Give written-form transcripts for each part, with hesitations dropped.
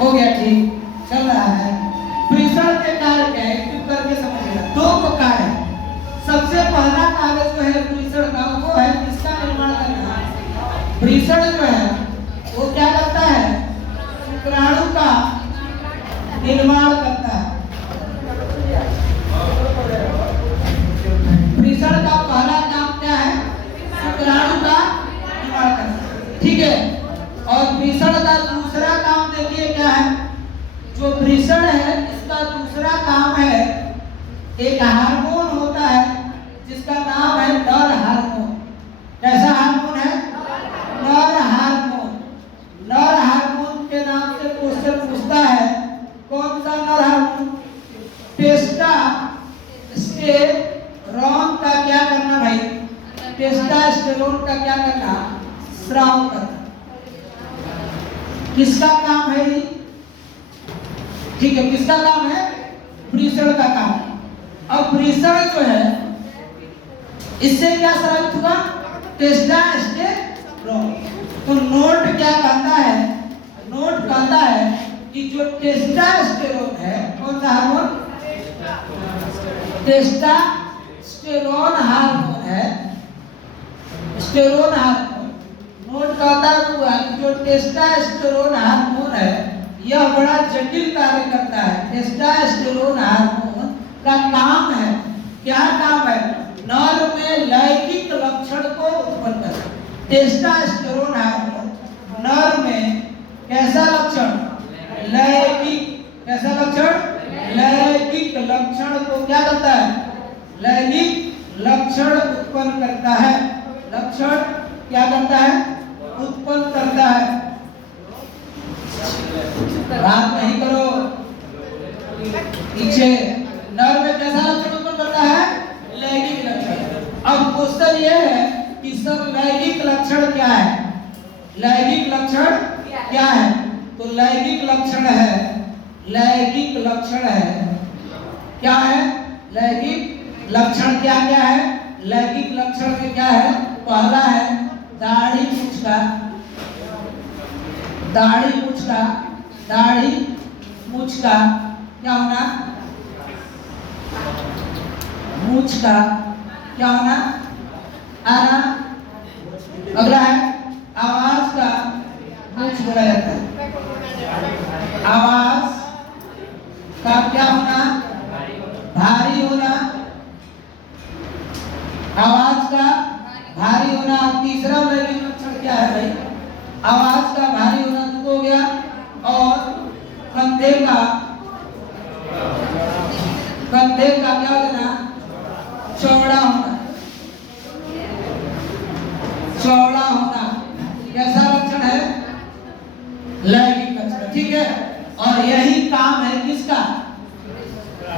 हो गया, ठीक चल रहा है। प्रेषण के कार्य क्या है, एक करके समझिएगा। दो प्रकार है। सबसे पहला कार्य जो है प्रेषण का, वो है किसका निर्माण करना। प्रेषण जो है वो क्या करता है, शुक्राणु का निर्माण करता है। प्रेषण का पहला काम क्या है, शुक्राणु का निर्माण करना, ठीक है। और प्रेषण का दूसरा काम देखिए क्या है, जो प्रेषण है इसका दूसरा काम है, एक हार्मोन होता है जिसका नाम है नर हार्मोन। कैसा हार्मोन है, नर हार्मोन। नर हार्मोन के नाम से क्वेश्चन पूछता है, कौन सा नर हार्मोन, टेस्टोस्टेरोन का क्या करना भाई, टेस्टोस्टेरोन का क्या करना, स्राव करना। किसका काम है ये, ठीक है, किसका काम है, प्रेषण का काम। अब प्रेषण जो है इससे क्या स्रावित हुआ, टेस्टोस्टेरोन। तो नोट क्या कहता है, नोट कहता है कि जो टेस्टोस्टेरोन है, कौन सा हार्मोन, टेस्टोस्टेरोन हार्मोन है, स्टेरोन हार्मोन। नोट कहता है कि जो टेस्टोस्टेरोन हार्मोन है यह बड़ा जटिल कार्य करता है। टेस्टोस्टेरोन हार्मोन का काम है, क्या काम है, नर में लैंगिक लक्षण को उत्पन्न करना। टेस्टोस्टेरोन हार्मोन नर में कैसा लक्षण, लैंगिक, कैसा लक्षण, लैंगिक लक्षण को क्या करता है, लैंगिक लक्षण उत्पन्न करता है। लक्षण क्या करता है, उत्पन्न करता है। बात नहीं करो पीछे। नर में कैसा लक्षण उत्पन्न करता है, लैंगिक लक्षण। अब क्वेश्चन ये है कि सर लैंगिक लक्षण क्या है, लैंगिक लक्षण क्या है। तो लैंगिक लक्षण है, लैंगिक लक्षण है, क्या है, लैंगिक लक्षण क्या क्या है, लैंगिक लक्षण में क्या है, पहला है दाढ़ी मूंछ का, दाढ़ी मूंछ का, दाढ़ी मूंछ का क्या होना, मूंछ का क्या होना, आना। अगला है आवाज का, मूंछ बोला जाता है, आवाज का क्या होना, भारी होना, आवाज का भारी होना। तीसरा लैंगिक लक्षण क्या है भाई, आवाज का भारी होना तो हो गया। और कंधे का, कंधे का क्या होना, चौड़ा होना, चौड़ा होना। कैसा लक्षण है, लैंगिक लक्षण, ठीक है। और यही काम है किसका,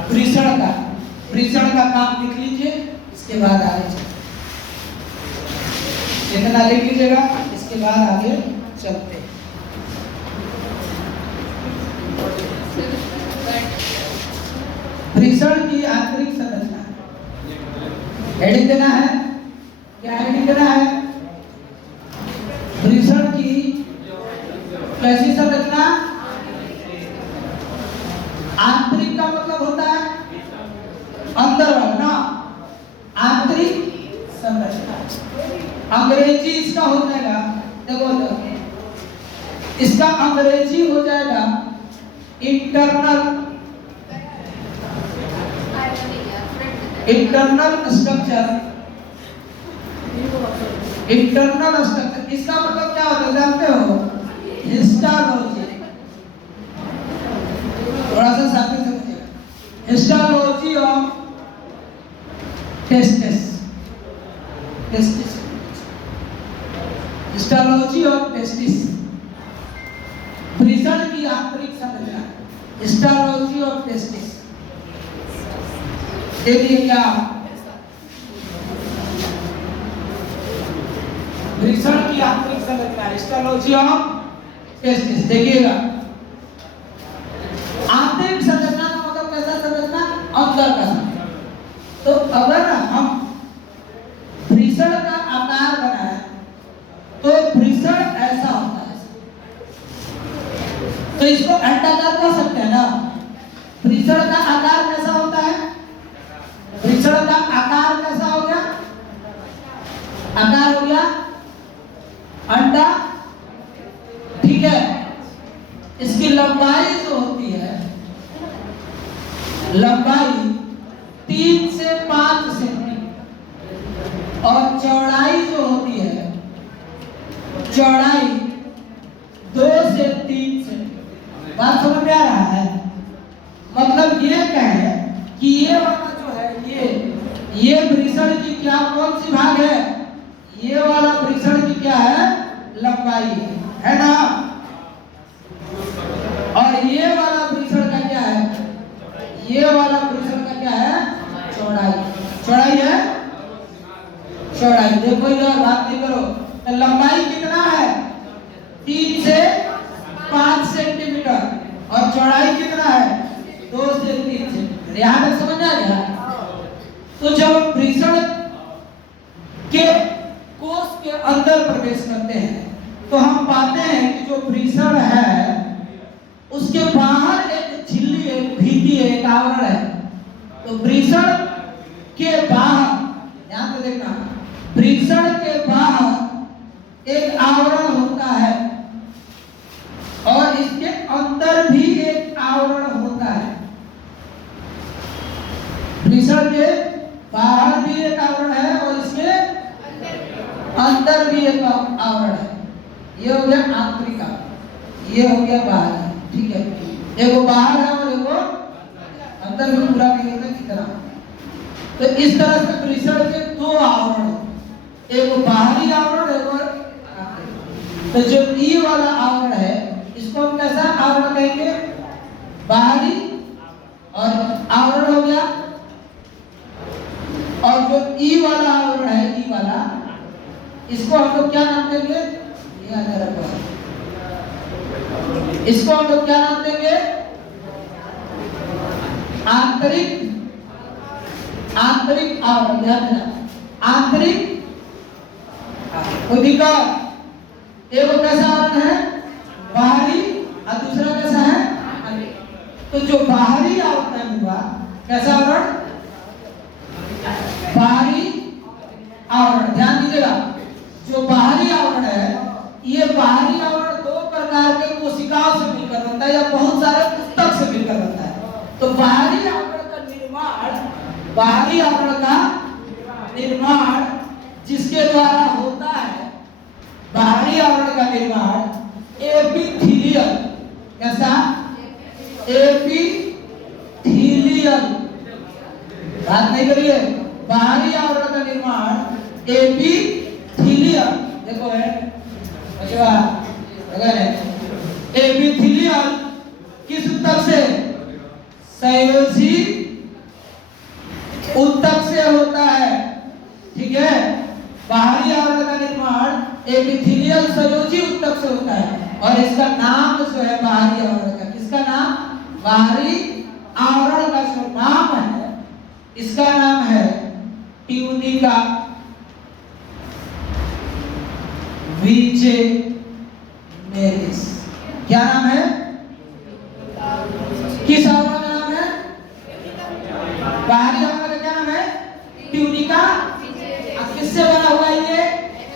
प्रेषण का। प्रेषण का काम लिख लीजिए, इसके बाद आगे चलते, इतना लिख लीजिएगा, इसके बाद आगे चलते। प्रेषण की आंतरिक संरचना, हेडिंग देना है, क्या हेडिंग देना है, प्रेषण की कैसी संरचना, आंतरिक का मतलब होता है अंदर वाला ना, आंतरिक संरचना। अंग्रेजी इसका हो जाएगा, देखो इसका अंग्रेजी हो जाएगा internal, internal structure, internal structure. इसका मतलब क्या होता है जानते हो, हिस्टोलॉजी। थोड़ा सा साथ में समझिएगा, histology of testis, testis, histology of testis. प्रेषण की आंतरिक संरचना, हिस्टोलॉजी ऑफ टेस्टिस। देखिए क्या प्रेषण की आंतरिक संरचना, हिस्टोलॉजी ऑफ टेस्टिस। देखिएगा आंतरिक संरचना का मतलब कैसा संरचना, अंदर का संरचना। तो अगर हम प्रेषण का आकार बनाए तो प्रेषण ऐसा होता है। तो तो इसको अंडाकार कह सकते हैं ना। वृषण का आकार कैसा होता है? वृषण का आकार कैसा हो गया? आकार हो गया अंडा, ठीक है। इसकी लंबाई जो होती है, लंबाई 3 से 5 सेंटीमीटर और चौड़ाई जो होती है, चौड़ाई 2 से 3 सेंटीमीटर। बात समझ में आ रहा है? मतलब ये कहें कि ये वाला जो है, ये वृषण की क्या कौन सी भाग है? ये वाला वृषण की क्या है? लंबाई है ना। और ये वाला वृषण का क्या है? ये वाला वृषण का क्या है? चौड़ाई। चौड़ाई है, चौड़ाई। देखो इधर बात नहीं करो। तो लंबाई कितना है? 3 से 5 सेंटीमीटर और चौड़ाई कितना है? 2 से 3 सेंटीमीटर। यहां तक समझ आ गया? तो जब वृषण के कोश के अंदर प्रवेश करते हैं तो हम पाते हैं कि जो वृषण है उसके बाहर एक झिल्ली, एक भीति, एक आवरण है। तो वृषण के बाहर, ध्यान से देखना, वृषण के बाहर एक आवरण होता है और इसके अंदर भी एक आवरण होता है। वृषण के बाहर भी एक आवरण है और इसके अंदर भी एक आवरण है। ये हो गया आंतरिक आवरण, ये हो गया बाहर, ठीक है। एगो बाहर है और एगो अंदर में पूरा नहीं होता कितना। तो इस तरह से वृषण के 2 आवरण, एगो बाहरी आवरण, एगो आंतरिक। तो जो ई वाला आवरण है इसको हम कैसा आवरण कहेंगे? बाहरी और आवरण हो गया। और जो ई वाला आवरण है, ई वाला, इसको हम लोग क्या नाम देंगे? ये अंदर रखो। इसको हम लोग क्या नाम देंगे? आंतरिक, आंतरिक आवरण। ध्यान देना, आंतरिक। कोई दिक्कत? एगो कैसा आवरण है? बाहरी और दूसरा कैसा है? आंतरिक। तो जो बाहरी आवरण हुआ, कैसा आवरण? बाहरी आवरण। ध्यान दीजिएगा, जो बाहरी आवरण है, ये बाहरी आवरण 2 प्रकार के कोशिकाओं से मिलकर बनता है या बहुत सारे ऊतक से मिलकर बनता है। तो बाहरी आवरण का निर्माण, बाहरी आवरण का निर्माण जिसके द्वारा होता है, बाहरी आवरण का निर्माण एपिथेलियल। कैसा? एपिथेलियल। बात नहीं करिए। बाहरी आवरण का निर्माण एपिथेलियल। देखो है अच्छा, अगर है एपिथेलियल किस ऊतक से? संयोजी ऊतक से होता है, ठीक है। बाहरी आवरण का निर्माण एपिथेलियल संयोजी ऊतक से होता है और इसका नाम जो है बाहरी आवरण का, किसका नाम? बाहरी आवरण का जो नाम है, इसका नाम है ट्यूनिका विजेनेरिस। क्या नाम है? किस आवरण का नाम है? बाहरी आवरण का क्या नाम है? ट्यूनिका। किससे बना हुआ है ये?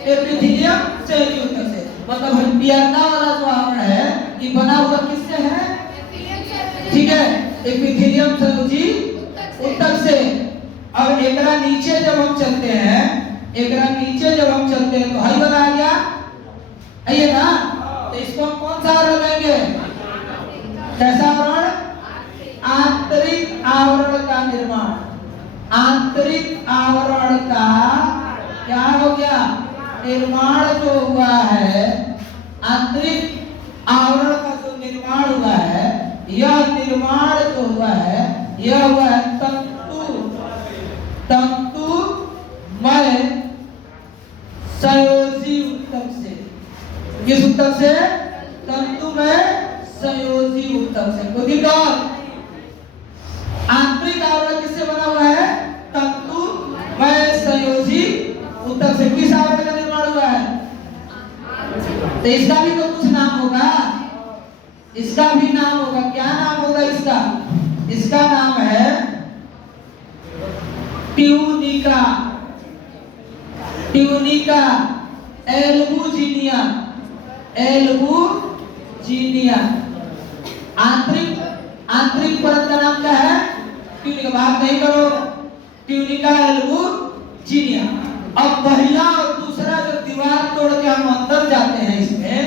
एपिथेलियम संयोजी ऊतक से। मतलब पियरका वाला जो आवरण है ये बना हुआ किससे है? ठीक है, एपिथेलियम संयोजी ऊतक से। अब एकरा नीचे जब हम चलते हैं, एकरा नीचे जब हम चलते हैं तो हई बना गया, है ना। तो इसको हम कौन सा आवरण कहेंगे? कैसा आवरण? आंतरिक आवरण का निर्माण। आंतरिक आवरण का क्या हो गया? निर्माण जो हुआ है, आंतरिक आवरण का जो निर्माण हुआ है, यह निर्माण जो हुआ है, यह हुआ है तंतुमय संयोजी ऊतक से। किस ऊतक से? तंतुमय संयोजी ऊतक से। कोई दिक्कत? आंतरिक आवरण किससे बना हुआ है? तंतुमय संयोजी ऊतक से। किस आवरण का निर्माण हुआ है? तो इसका भी तो कुछ नाम होगा। इसका भी नाम होगा। क्या नाम होगा इसका? इसका नाम है ट्यूनिका। Tunica albuginea. एल्बुजिनिया। आंतरिक परत का नाम क्या है? ट्यूनिका। बात नहीं करो। Tunica albuginea. अब पहला और दूसरा जो दीवार तोड़ के हम अंदर जाते हैं इसमें,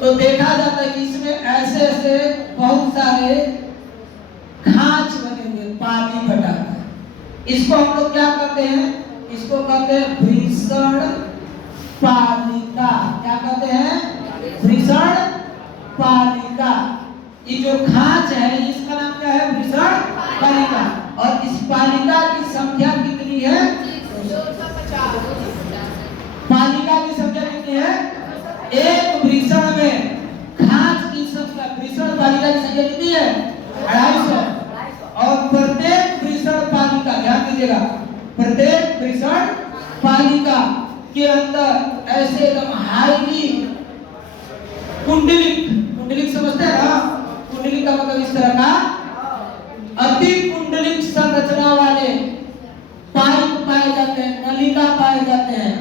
तो देखा जाता है कि इसमें ऐसे ऐसे बहुत सारे खांच बने हुए, पानी भटा है। इसको हम लोग क्या कहते हैं? इसको कहते हैं भीषण पालिका। क्या कहते हैं? भीषण पालिका। ये जो खांच है इसका नाम क्या है? भीषण पालिका। और इस पालिका की संख्या कितनी है? पालिका की संख्या कितनी है? एक भीषण में खांच की संख्या, भीषण पालिका की संख्या कितनी है? 250। और प्रत्येक भीषण पालिका, ध्यान दीजिएगा, प्रत्येक भीषण पालिका के अंदर ऐसे एकदम हाईली कुंडलिक समझते हैं ना? कुंडलिक का मतलब इस तरह का अति कुंडलिक संरचना वाले पाइप पाए जाते हैं, नलिका पाए जाते हैं।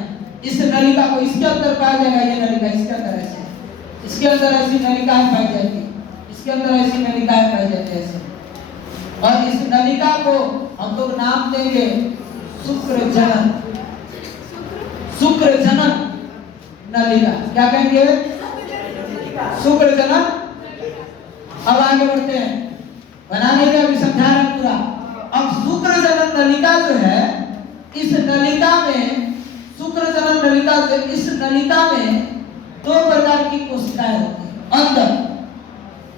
इस नलिका को इसके अंदर पाया जाएगा। ये नलिका इसके अंदर ऐसे, इसके अंदर ऐसी नलिकाएं पाई जाएगी, इसके अंदर ऐसी नलिकाएं पाई जाती है ऐसे। और इस नलिका को हम लोग नाम देंगे शुक्रजनन। शुक्रजनन नलिका। क्या कहेंगे? शुक्रजनन। अब आगे बढ़ते हैं, बना नहीं रहे, अभी समझा रहे हैं पूरा। अब शुक्रजनन नलिका जो है, इस नलिका में, शुक्रजनन नलिका जो, इस नलिका में दो प्रकार की कोशिकाएं होती हैं अंदर।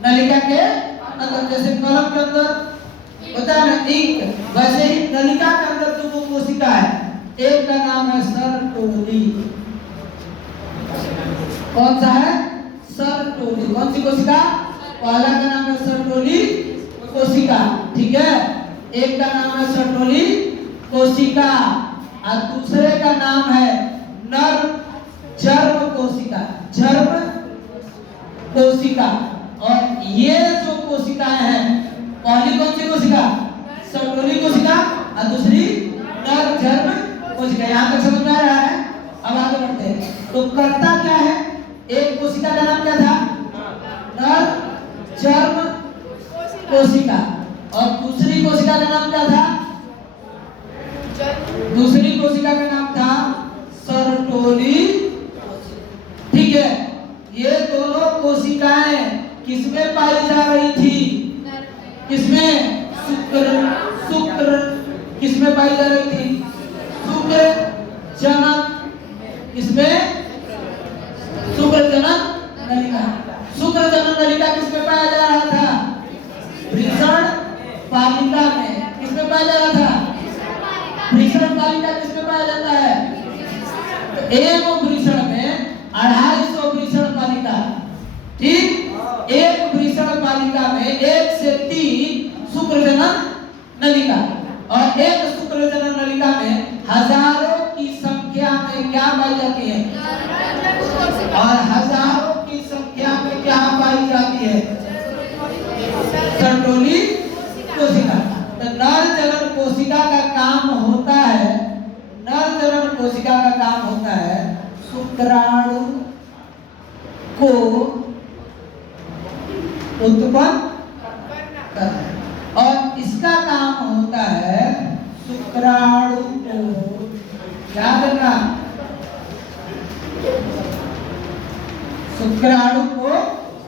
नलिका के अंदर जैसे कलम के अंदर होता है ना इंक, वैसे ही नलिका के अंदर जो वो कोशिका है, एक का नाम है सर्टोली। कौन सा है? सर्टोली। कौन सी कोशिका? पहला का नाम है सर्टोली कोशिका, ठीक है। एक का नाम है सर्टोली कोशिका और दूसरे का नाम है नर जर्म कोशिका। जर्म कोशिका। और ये जो कोशिकाएं हैं, पहली कौन सी कोशिका? सर्टोली कोशिका और दूसरी नर जर्म कोशिका। यहाँ तक समझ में आ रहा है? अब आगे बढ़ते हैं। तो करता क्या है? एक कोशिका का नाम क्या था? नर जर्म कोशिका। और दूसरी कोशिका का नाम क्या था? दूसरी कोशिका का नाम था सर्टोली। ठीक है। ये दोनों कोशिकाएं किसमें पाई जा रही थी? किसमें? शुक्र। किसमें पाई जा रही थी? शुक्रजनन। किसमें? शुक्रजनन नलिका। शुक्रजनन नलिका किसमें पाया जा रहा था? भीषण पालिका में। किसमें पाया जा रहा था? भीषण पालिका किसमें पाया जाता है? तो एक भीषण में 250 भीषण पालिका। ठीक। एक भीषण पालिका में 1 से 3 शुक्रजनन नलिका, और एक शुक्रजनन नलिका में हजारों की संख्या में क्या पाई जाती है? और हजारों की संख्या में क्या पाई जाती है? सर्टोली कोशिका। तो नर जनन कोशिका का काम होता है, नर जनन कोशिका का काम होता है शुक्राणु को उत्पन्न करना। और इसका काम होता है शुक्राणु को, याद रखना, शुक्राणु को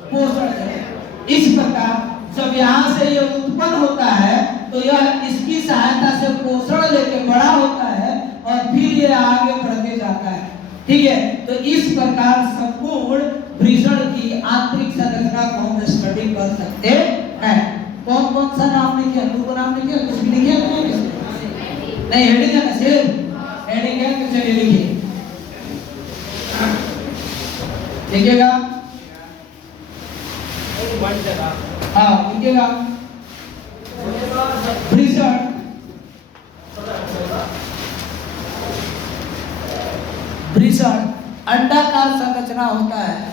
पोषण करें। इस प्रकार जब यहाँ से ये उत्पन्न होता है तो यह इसकी सहायता से पोषण लेके बड़ा होता है और फिर ये आगे बढ़ते जाता है। ठीक है। तो इस प्रकार संपूर्ण भीषण की आंतरिक संरचना को हम स्टडी कर सकते हैं। कौन कौन सा नाम लिखे? दो नाम लिखे, कुछ भी लिखे नहीं? हेडिंग है ना, सिर्फ हेडिंग है, तो चलिए लिखिए। लिखिएगा। हाँ लिखिएगा। भीषण भीषण अंडाकार संरचना होता है।